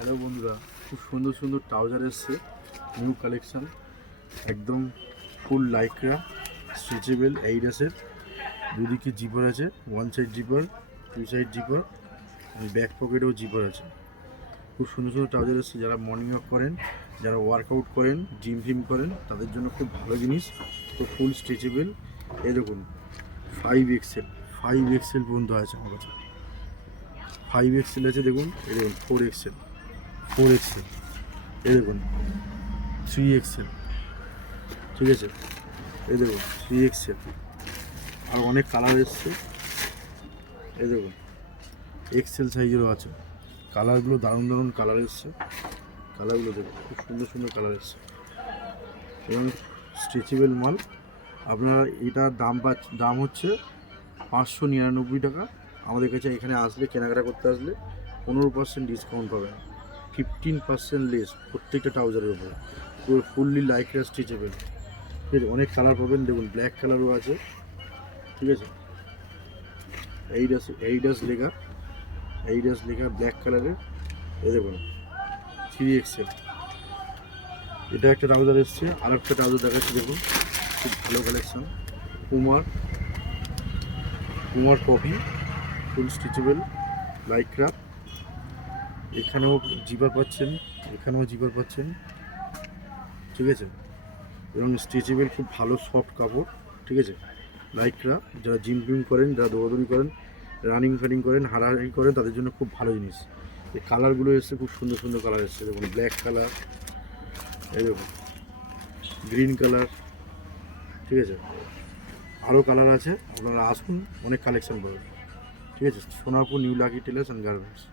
Hello বন্ধুরা, খুব সুন্দর সুন্দর ট্রাউজার এসছে, নিউ কালেকশান, একদম ফুল লাইক্রা, স্ট্রেচেবল, এইডাসের। দুদিকে জিপার আছে, one side zipper, two side zipper, back পকেটেও জিপার আছে। খুব সুন্দর সুন্দর ট্রাউজার এসছে। যারা মর্নিং ওয়াক করেন, যারা ওয়ার্কআউট করেন, জিম ফিম করেন, তাদের জন্য খুব ভালো জিনিস। তো ফুল স্ট্রেচেবল। এই দেখুন, 5XL, 5XL পর্যন্ত আছে আমার কাছে। 5XL আছে, দেখুন। এই দেখুন 4XL, 4XL, এই দেখুন 3XL, ঠিক আছে। এই দেখুন 3XL, আর অনেক কালার এসছে। এই দেখুন এক্সেল সাইজেরও আছে। কালারগুলো দারুণ দারুণ কালার এসছে। কালারগুলো দেখুন, খুব সুন্দর সুন্দর কালার এসছে এবং স্ট্রেচেবল মাল। আপনার এটার দাম হচ্ছে 599 টাকা। আমাদের কাছে এখানে আসলে, কেনাকাটা করতে আসলে 15% ডিসকাউন্ট পাবেন, 15% লেস প্রত্যেকটা ট্রাউজারের উপরে। পুরো ফুললি লাইক্রা স্ট্রেচেবল, ঠিক আছে। অনেক কালার পাবেন, দেখুন ব্ল্যাক কালারও আছে, ঠিক আছে। এইডাস লেখা ব্ল্যাক কালারের। এই দেখুন 3XL, এটা একটা ট্রাউজার এসছে। আর একটা ট্রাউজার দেখাচ্ছি, দেখুন খুব ভালো কালেকশন। কুমার কপি, ফুল স্ট্রেচেবল লাইক্রা। এখানেও জিপার পাচ্ছেন, এখানেও জিপার পাচ্ছেন, ঠিক আছে। এবং স্ট্রেচেবল, খুব ভালো সফট কাপড়, ঠিক আছে। লাইক্রা, যারা জিম ফিম করেন, যারা দৌড়াদৌড়ি করেন, রানিং ফানিং করেন, হাঁটাহাঁটি করেন, তাদের জন্য খুব ভালো জিনিস। এই কালারগুলো এসছে, খুব সুন্দর সুন্দর কালার এসছে। দেখুন ব্ল্যাক কালার, এই দেখুন গ্রিন কালার, ঠিক আছে। আরও কালার আছে, আপনারা আসুন, অনেক কালেকশন পাবেন, ঠিক আছে। Sonarpur new lucky tailors and garments.